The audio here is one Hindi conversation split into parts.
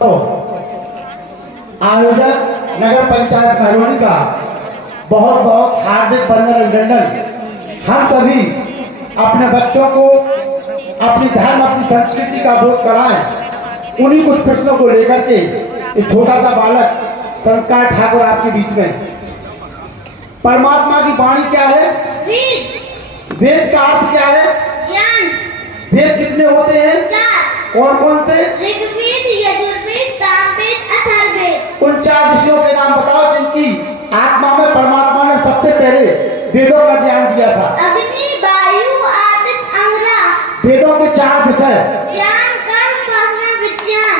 तो आयोजक नगर पंचायत महरौनी का बहुत बहुत हार्दिक वंदन अभिनंदन। हम सभी अपने बच्चों को अपनी धर्म अपनी संस्कृति का बोध कराएं। उन्हीं कुछ प्रश्नों को लेकर के एक छोटा सा बालक संस्कार ठाकुर आपके बीच में। परमात्मा की वाणी क्या है? वेद। वेद का अर्थ क्या है? ज्ञान। वेद कितने होते हैं? 4। कौन कौन से? ऋग्वेद, यजुर्वेद, सामवेद, अथर्ववेद। उन 4 ऋषियों के नाम बताओ जिनकी आत्मा में परमात्मा ने सबसे पहले वेदों का ज्ञान दिया था। अग्नि, वायु, आदित्य, अंगरा। वेदों के 4 विषय। ज्ञान, कर्म, वासना, विज्ञान।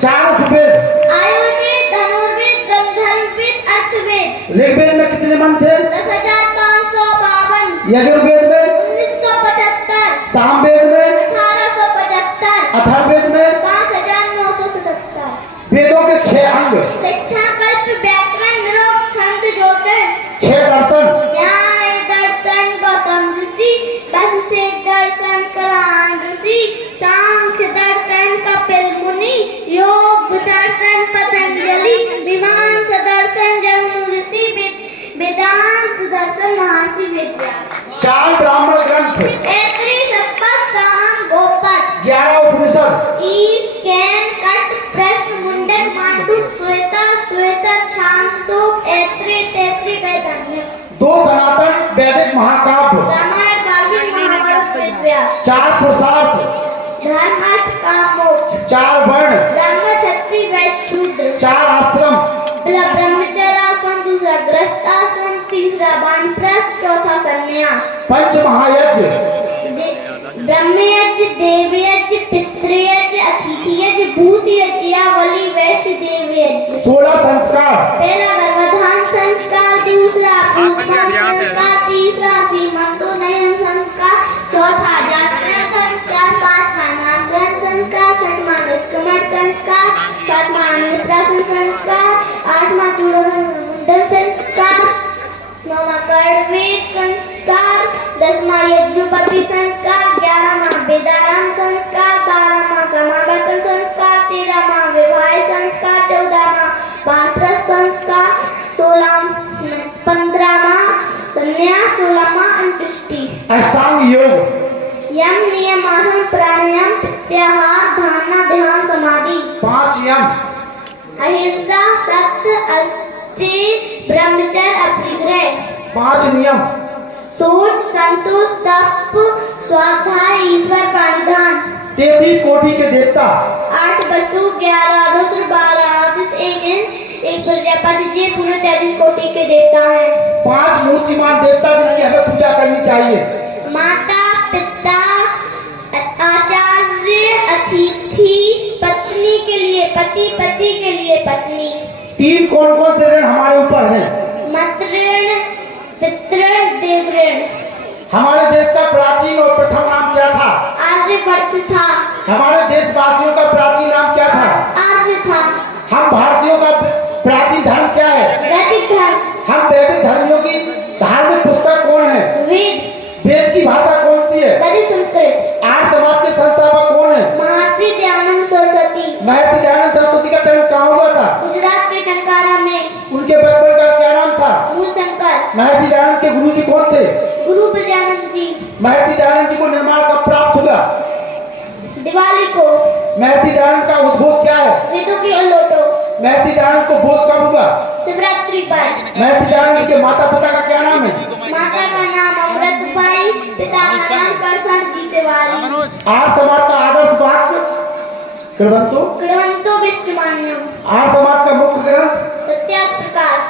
4 उपवेद। आयुर्वेद, धनुर्वेद, गंधर्ववेद, अर्थवेद। ऋग्वेद में कितने मंत्र थे? 10,552। यजुर्वेद में 1975। सामवेद में 1875। अथर्ववेद में 5,977। वेदों के 6 अंग। शिक्षा, कल्प, व्याकरण, निरोध, छंद, ज्योतिष। 6 दर्शन। न्याय दर्शन गौतम ऋषि, वैशेषिक दर्शन करान ऋषि, सांख्य दर्शन कपिल मुनि, योग दर्शन पतंजलि, मीमांसा दर्शन जमनु ऋषि, वेदांत दर्शन महर्षि वेदव्यास। 4 ब्राह्मण ग्रंथ। ऐत्री, सप्तक, साम, गोपद। 11 उपनिषद। ईश, कैन, कट, प्रश्न, मुंडक, मांडुक, श्वेता, श्वेतर, छांदोग, ऐत्री, तैत्री, वेदांत। 2 सनातन वैदिक महाकाव्य। रामायण, काव्य, महाभारत, वेदव्यास। 4 पुरुषार्थ। धर्म, अर्थ, काम, मोक्ष। 4 वर्ण। ब्रह्म, क्षत्रिय, वैश्य, शूद्र। 4 आश्रम। पहला ब्रह्मचर्य आश्रम, दूसरा गृहस्थ आश्रम, तीसरा वानप्रस्थ, चौथा संन्यास। 5 महायज्ञ। ब्रह्मयज्ञ, देवयज्ञ, पितृयज्ञ, अतिथियज्ञ, भूतयज्ञ, यावली, वैश्य देवयज्ञ। 16 संस्कार। पहला गर्भाधान संस्कार, दूसरा पुष्पन संस्कार, तीसरा सीमंतोन्नयन संस्कार, चौथा जागरण संस्कार, 5वां नामकरण संस्कार, 6वां निष्क्रमण संस्कार, 7वां अन्नप्राशन संस्कार, 8वां चूड़ामंडन संस्कार, 9वां कर्णवेद संस्कार, 10वां यज्ञोपवीत संस्कार, 11वां वेदारंभ संस्कार, 12वां समावर्तन संस्कार, 13वां विवाह संस्कार, 14वां वानप्रस्थ संस्कार, 15वां संन्यास, 16वां अंत्येष्टि। अष्टांग योग। यम, नियम, आसन, प्राणायाम, प्रत्याहार, धारणा, ध्यान, समाधि। 5 यम। अहिंसा, सत्य, अस्तेय, ब्रह्मचर्य, अपरिग्रह। 5 नियम। सोच, संतोष, तप, स्वाध्याय, ईश्वर प्रणिधान। 33 कोटि के देवता। 8 वसु, 11 रुद्र, 12 आदित्य, 1 प्रजापति जी पूरे 33 कोटि के देवता हैं। 5 मूर्तिमान देवता जिनकी हमें पूजा करनी चाहिए। माता, पिता, आचार्य, अतिथि, पत्नी के लिए पति, पति के लिए पत्नी। 3 कौन कौन से ऋण हमारे ऊपर हैं? मृण, पितृण, देवऋण। हमारे देश का प्राचीन और प्रथम नाम क्या था? आर्यभट्ट था। हमारे देशवासियों का प्राचीन नाम क्या था? आर्य था। हम भारतीयों का प्राचीन धर्म क्या है? वैदिक धर्म। हम वैदिक धर्मियों की धार्मिक पुस्तक कौन है? वेद। वेद की भाषा कौन सी है? वैदिक संस्कृत। आर्य समाज के संस्थापक कौन है? महर्षि दयानंद सरस्वती। महर्षि दयानंद सरस्वती का जन्म कहाँ हुआ था? गुजरात के टंकारा में। उनके बचपन का क्या नाम था? मूलशंकर। महर्षि दयानंद के गुरु जी कौन थे? गुरु प्रजानंद जी। महर्षि दयानंद जी को निर्माण कब प्राप्त हुआ? दिवाली को। महर्षि दयानंद का उद्भव क्या है? वेदों की अलोटो। महर्षि दयानंद को बोध कब हुआ? शिवरात्रि पर। महर्षि दयानंद के माता पिता का क्या नाम है? माता का नाम अमृतबाई, पिता का नाम करसन जी तिवारी। आर्य समाज का आदर्श वाक्य कृणवंतो विश्वमान्यम। आर्य समाज का मुख्य ग्रंथ? सत्यास प्रकाश।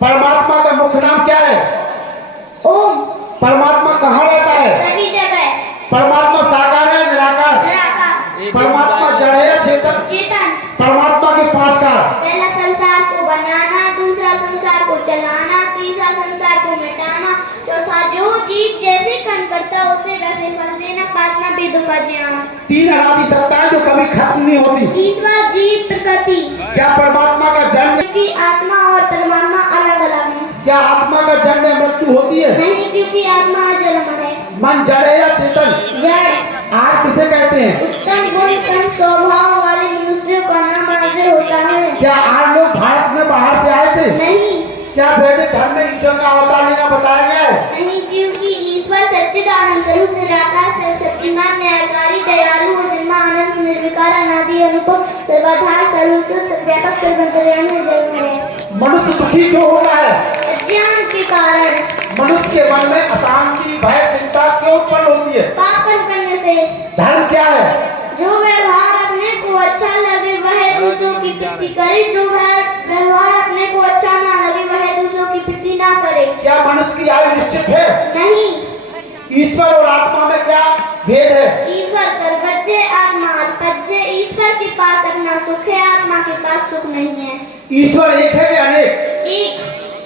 परमात्मा का मुख्य नाम क्या है? ओम। परमात्मा कहाँ रहता है? सभी जगह। परमात्मा साकार है निराकार? निराकार। परमात्मा जड़ है या चेतन? चेतन। परमात्मा के 5 कार्य। पहला संसार को बनाना, दूसरा संसार को चलाना, तीसरा संसार को मिटाना, चौथा जो जीव जैसे कर्म करता उसे वैसे फल देना, 5वां वेदों का ज्ञान। 3 अनादि सत्ताएं जो कभी खत्म नहीं होती। ईश्वर, जीव, प्रकृति। क्या परमात्मा का जन्म? की आत्मा और परमात्मा अलग अलग है। क्या आत्मा का जन्म में मृत्यु होती है? नहीं, क्योंकि आत्मा जन्म है। मन जड़ है या चेतन? जड़। आर्य किसे कहते हैं? स्वरूप निराकार सर्वशक्तिमान न्यायकारी दयालु और जन्मा आनंद निर्विकार अनादि अनुपम सर्वाधार सर्वस्व सर्वव्यापक सर्वंतर्यामी जरूर है। मनुष्य दुखी क्यों होता है? अज्ञान के कारण। मनुष्य के मन में अशांति भय चिंता क्यों उत्पन्न होती है? पापन करने से। धर्म क्या है? जो व्यवहार अपने को अच्छा लगे वह दूसरों की प्रीति करे, जो व्यवहार अपने को अच्छा ना लगे वह दूसरों की प्रीति ना करे। क्या मनुष्य की आयु निश्चित है? नहीं। ईश्वर और आत्मा में क्या भेद है? ईश्वर सर्वज्ञ आत्मा अल्पज्ञ। ईश्वर के पास अपना सुख है, आत्मा के पास सुख नहीं है। ईश्वर एक है कि अनेक? एक।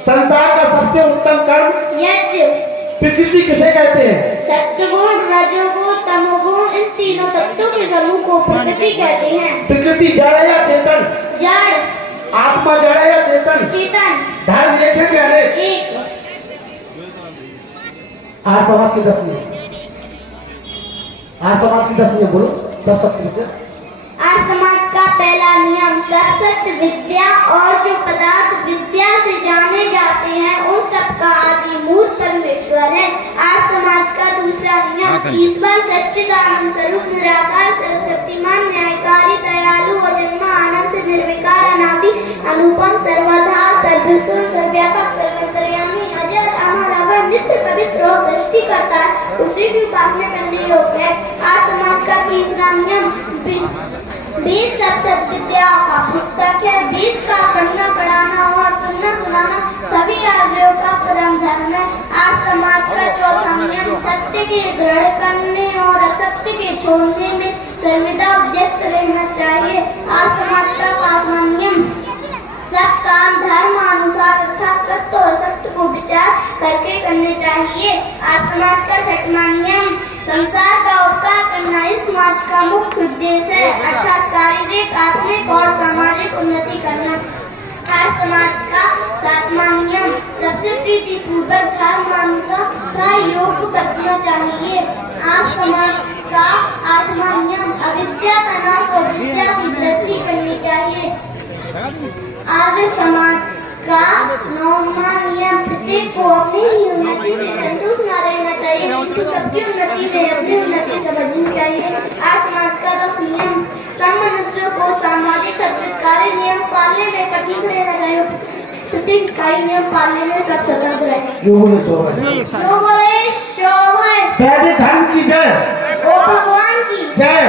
संसार का सबसे उत्तम कर्म यज्ञ। प्रकृति किसे कहते हैं? सत्वगुण रजोगुण तमोगुण इन तीनों तत्वों के समूह को प्रकृति कहते हैं। प्रकृति जड़ है या चेतन? जड़। आत्मा जड़ है या चेतन? चेतन। धर्म एक है कि अनेक? एक। आर्य समाज की 10 में, आर्य समाज की 10 में बोलो सब सत्य। आर्य समाज का पहला नियम सत्य विद्या और जो पदार्थ विद्या से जाने जाते हैं उन सब का आदि मूल परमेश्वर है। आर्य समाज का दूसरा नियम ईश्वर सच्चिदानंद स्वरूप निराकार सर्वशक्तिमान न्यायकारी दयालु अजन्मा अनंत निर्विकार अनादि अनुपम सर्वधार सर्वस्व सर्वव्यापक सर्वंतर्यामी अजर अमर अभय नित्य पवित्र और सृष्टि करता है, उसी की उपासना करने योग्य है। आर्य समाज का तीसरा नियम वेद सब सद्विद्या का पुस्तक है। वेद का पढ़ना पढ़ाना और सुनना सुनाना सभी आर्यों का परम धर्म है। आर्य समाज का चौथा नियम सत्य के ग्रहण करने और असत्य के छोड़ने में सर्वदा उद्यत रहना चाहिए। आर्य समाज का पांचवा नियम सब काम धर्म अनुसार अर्थात सत्य और सत्य को विचार करके करने चाहिए। आर्य समाज का छठवां नियम संसार का उपकार करना इस समाज का मुख्य उद्देश्य है, अर्थात शारीरिक आत्मिक और सामाजिक उन्नति करना। आर्य समाज का सातवां नियम सबसे प्रीति पूर्वक धर्मानुसार का योग करना चाहिए। आर्य समाज का आठवां नियम अविद्या का नाश और विद्या की वृद्धि करनी चाहिए। आर्य समाज का नौवां नियम प्रत्येक को अपनी ही उन्नति से संतुष्ट न रहना चाहिए, किंतु सबकी उन्नति में अपनी उन्नति समझनी चाहिए। आर्य समाज का 10 नियम सब मनुष्यों को सामाजिक सत्कारी नियम पालने में कठिन रहना चाहिए, प्रत्येक कार्य नियम पालने में सब सतर्क रहे। जो बोले सो है। वैदिक धर्म की जय। ओ भगवान की जय।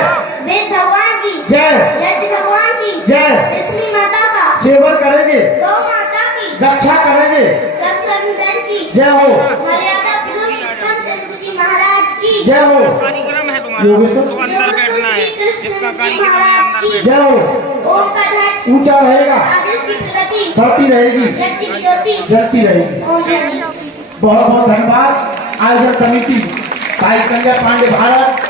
वेद भगवान की जय। यज्ञ भगवान की जय। पृथ्वी माता का सेवन करेंगे, गौ माता की रक्षा करेंगे, सब संतन की जय हो। मर्यादा पुरुषोत्तम चंद्र जी महाराज की जय हो। कार्यक्रम है तुम्हारा, योगेश्वर तो अंदर बैठना है, इसका कार्यक्रम है अंदर बैठना। जय हो। ओम का ध्वज ऊंचा रहेगा, आदेश की प्रगति बढ़ती रहेगी, यज्ञ की ज्योति जलती रहेगी। ओम ध्वनि। बहुत बहुत धन्यवाद आयोजन समिति भाई संजय पांडे भारत